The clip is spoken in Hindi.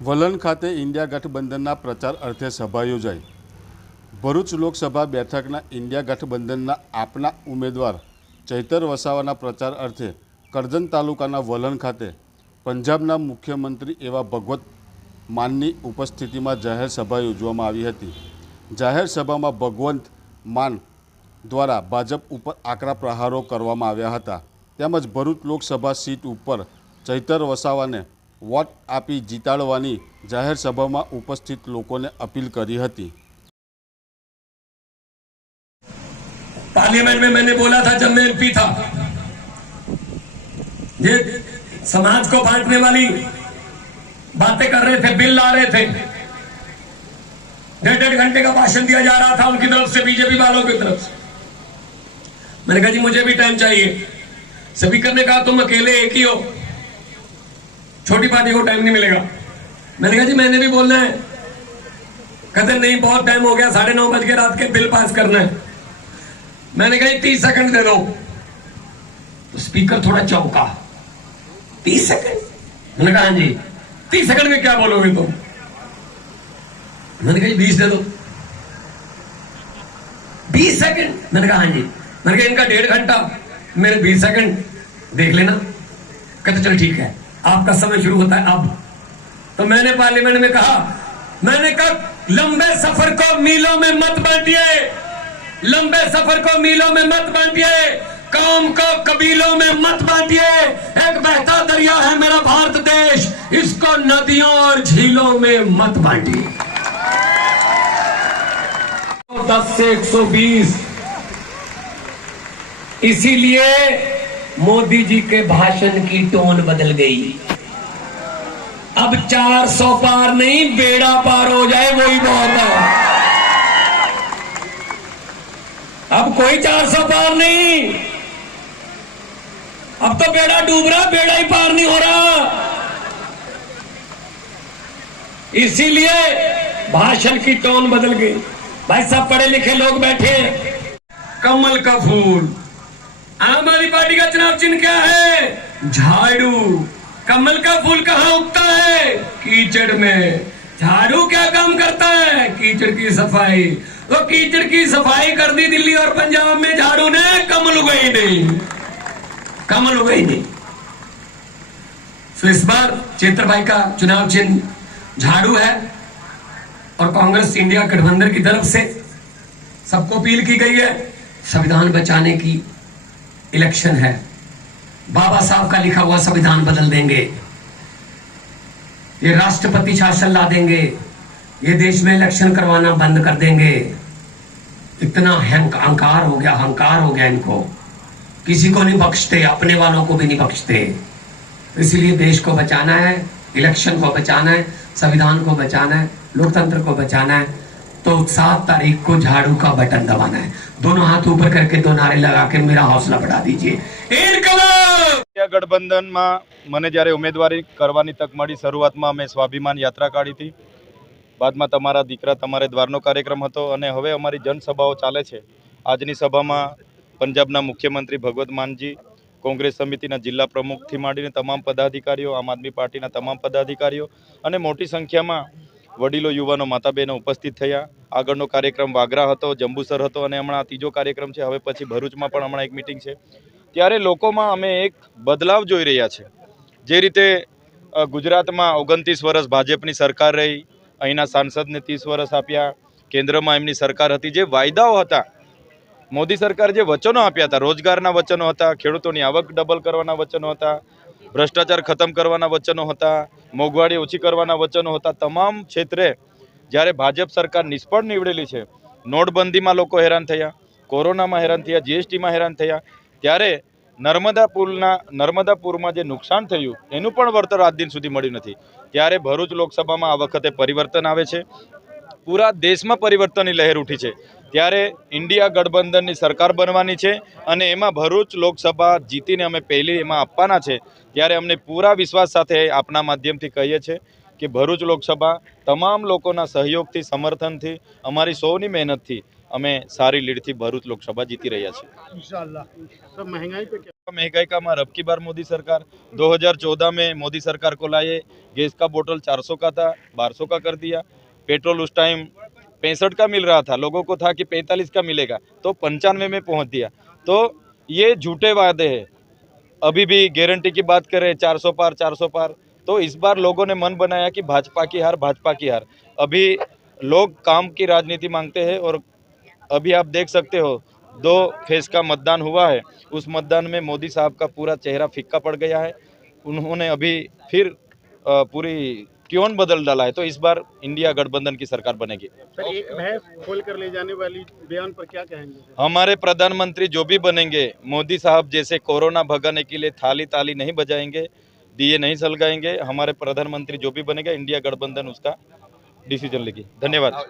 વલણ ખાતે ઇન્ડિયા ગઠબંધનના પ્રચાર અર્થે સભા યોજાઈ. ભરૂચ લોકસભા બેઠકના ઇન્ડિયા ગઠબંધનના આપના ઉમેદવાર ચૈતર વસાવાના પ્રચાર અર્થે કરજણ તાલુકાના વલણ ખાતે પંજાબના મુખ્યમંત્રી એવા ભગવત માનની ઉપસ્થિતિમાં જાહેર સભા યોજવામાં આવી હતી. જાહેર સભામાં ભગવંત માન દ્વારા ભાજપ ઉપર આકરા પ્રહારો કરવામાં આવ્યા હતા. તેમજ ભરૂચ લોકસભા સીટ ઉપર ચૈતર વસાવાને વોટ આપી જીતાડવાની જાહેર સભામાં ઉપસ્થિત લોકોને અપીલ કરી હતી पार्लियामेंट में मैंने बोला था जब मैं एमपी था ये समाज को बांटने वाली बातें कर रहे थे बिल ला रहे थे डेढ़ डेढ़ घंटे का भाषण दिया जा रहा था उनकी तरफ से बीजेपी वालों की तरफ से मैंने कहा जी मुझे भी टाइम चाहिए स्पीकर ने कहा तुम अकेले एक ही हो छोटी पार्टी को टाइम नहीं मिलेगा। मैंने कहा, जी, मैंने भी बोलना है। कहते, नहीं, बहुत टाइम हो गया, साढ़े नौ बज के रात के बिल पास करना है। मैंने कहा तीस सेकंड दे दो। तो स्पीकर थोड़ा चौंका। तीस सेकंड मैंने कहा हाँ जी। तीस सेकंड में क्या बोलोगे तुम? मैंने कहा बीस दे दो। बीस सेकंड मैंने कहा हाँ जी। मैंने कहा, इनका डेढ़ घंटा, मेरे बीस सेकंड देख लेना। कहते, चल, ठीक है। आपका समय शुरू होता है अब। तो मैंने पार्लियामेंट में कहा, मैंने कहा, लंबे सफ़र को मीलों में मत बांटिए। लंबे सफ़र को मीलों में मत बांटिए। काम को कबीलों में मत बांटिए। एक बहता दरिया है मेरा भारत देश। इसको नदियों और झीलों में मत बांटिए। दस से 120 इसीलिए मोदी जी के भाषण की टोन बदल गई। अब 400 पार नहीं, बेड़ा पार हो जाए वही बहुत है। अब कोई 400 पार नहीं। अब तो बेड़ा डूब रहा, बेड़ा ही पार नहीं हो रहा। इसीलिए भाषण की टोन बदल गई। भाई सब पढ़े लिखे लोग बैठे कमल का फूल। आम आदमी पार्टी का चुनाव चिन्ह क्या है? झाड़ू। कमल का फूल कहाँ उगता है? कीचड़ में। झाड़ू क्या काम करता है? कीचड़ की सफ़ाई। तो कीचड़ की सफ़ाई कर दी दिल्ली और पंजाब में, झाड़ू ने। कमल उगाई नहीं। कमल उगाई नहीं। तो इस बार चेत्र भाई का चुनाव चिन्ह झाड़ू है और कांग्रेस इंडिया गठबंधन की तरफ़ से सबको अपील की गई है, संविधान बचाने की। इलेक्शन है। बाबा साहब का लिखा हुआ संविधान बदल देंगे। ये राष्ट्रपति शासन ला देंगे। ये देश में इलेक्शन करवाना बंद कर देंगे। इतना अहंकार हो गया, अहंकार हो गया इनको। किसी को नहीं बख्शते, अपने वालों को भी नहीं बख्शते। इसीलिए देश को बचाना है इलेक्शन को बचाना है, संविधान को बचाना है, लोकतंत्र को बचाना है। तो सात तारीख को झाड़ू का बटन दबाना है दोनों हाथ ऊपर करके दो नारे लगा के मेरा हौसला बढ़ा दीजिए इनकलाब ઇન્ડિયા ગઠબંધનમાં મને જ્યારે ઉમેદવારી કરવાની તક મળી શરૂઆતમાં અમે સ્વાભિમાન યાત્રા કાઢી હતી બાદમાં તમારા દીકરા તમારે દ્વારનો કાર્યક્રમ હતો અને હવે અમારી જનસભાઓ ચાલે છે આજની સભામાં પંજાબના મુખ્યમંત્રી ભગવત માનજી કોંગ્રેસ સમિતિના જિલ્લા પ્રમુખથી માંડીને તમામ પદાધિકારીઓ આમ આદમી પાર્ટીના તમામ પદાધિકારીઓ અને મોટી સંખ્યામાં વડીલો, યુવાનો માતા બહેનો ઉપસ્થિત થયા. આગળનો કાર્યક્રમ વાગરા હતો, જંબુસર હતો અને હમણાં ત્રીજો કાર્યક્રમ છે. હવે પછી ભરૂચમાં પણ હમણાં એક મિટિંગ છે. ત્યારે લોકોમાં અમે એક બદલાવ જોઈ રહ્યા છે. જે રીતે ગુજરાતમાં ઓગણત્રીસ વર્ષ ભાજપની સરકાર રહી, અહીંના સાંસદને ત્રીસ વર્ષ આપ્યા, કેન્દ્રમાં એમની સરકાર હતી. જે વાયદાઓ હતા, મોદી સરકાર જે વચનો આપ્યા હતા, રોજગારના વચનો હતા, ખેડૂતોની આવક ડબલ કરવાના વચનો હતા ભ્રષ્ટાચાર ખતમ કરવાના વચનો હતા, મોંઘવારી ઓછી કરવાના વચનો હતા, તમામ ક્ષેત્રે જ્યારે ભાજપ સરકાર નિષ્ફળ નીવડેલી છે, નોટબંધીમાં લોકો હેરાન થયા, કોરોનામાં હેરાન થયા, જીએસટીમાં હેરાન થયા, ત્યારે નર્મદા પુલના, નર્મદા પૂરમાં જે નુકસાન થયું, એનું પણ વળતર આજ દિન સુધી મળ્યું નથી. ત્યારે ભરૂચ લોકસભામાં આ વખતે પરિવર્તન આવે છે પૂરા દેશમાં પરિવર્તનની લહેર ઉઠી છે ત્યારે ઇન્ડિયા ગઠબંધનની સરકાર બનવાની છે અને એમાં ભરૂચ લોકસભા જીતીને અમે પહેલી એમાં આપવાના છે ત્યારે અમને પૂરા વિશ્વાસ સાથે આપના માધ્યમથી કહીએ છીએ કે ભરૂચ લોકસભા તમામ લોકોના સહયોગથી સમર્થનથી અમારી સૌની મહેનતથી અમે સારી લીડથી ભરૂચ લોકસભા જીતી રહ્યા છીએ इंशाल्लाह सब महंगाई पे क्या महंगाई का मार अब की बार मोदी सरकार 2014 में मोदी सरकार को लाए गैस का बोतल 400 का था 1200 का कर दिया पेट्रोल उस टाइम पैंसठ का मिल रहा था, लोगों को था कि 45 का मिलेगा तो पंचानवे में पहुँच दिया। तो ये झूठे वादे हैं। अभी भी गारंटी की बात करें 400 पार 400 पार तो इस बार लोगों ने मन बनाया कि भाजपा की हार, भाजपा की हार। अभी लोग काम की राजनीति मांगते हैं और अभी आप देख सकते हो, दो फ़ेज़ का मतदान हुआ है। उस मतदान में मोदी साहब का पूरा चेहरा फिक्का पड़ गया है। उन्होंने अभी फिर पूरी ट्यून बदल डाला है? तो इस बार इंडिया गठबंधन की सरकार बनेगी। सर एक भैंस खोल कर ले जाने वाली बयान पर क्या कहेंगे? हमारे प्रधानमंत्री जो भी बनेंगे मोदी साहब जैसे कोरोना भगाने के लिए थाली ताली नहीं बजाएँगे दिए नहीं सलगाएँगे हमारे प्रधानमंत्री जो भी बनेगा इंडिया गठबंधन उसका डिसीज़न लेगी। धन्यवाद।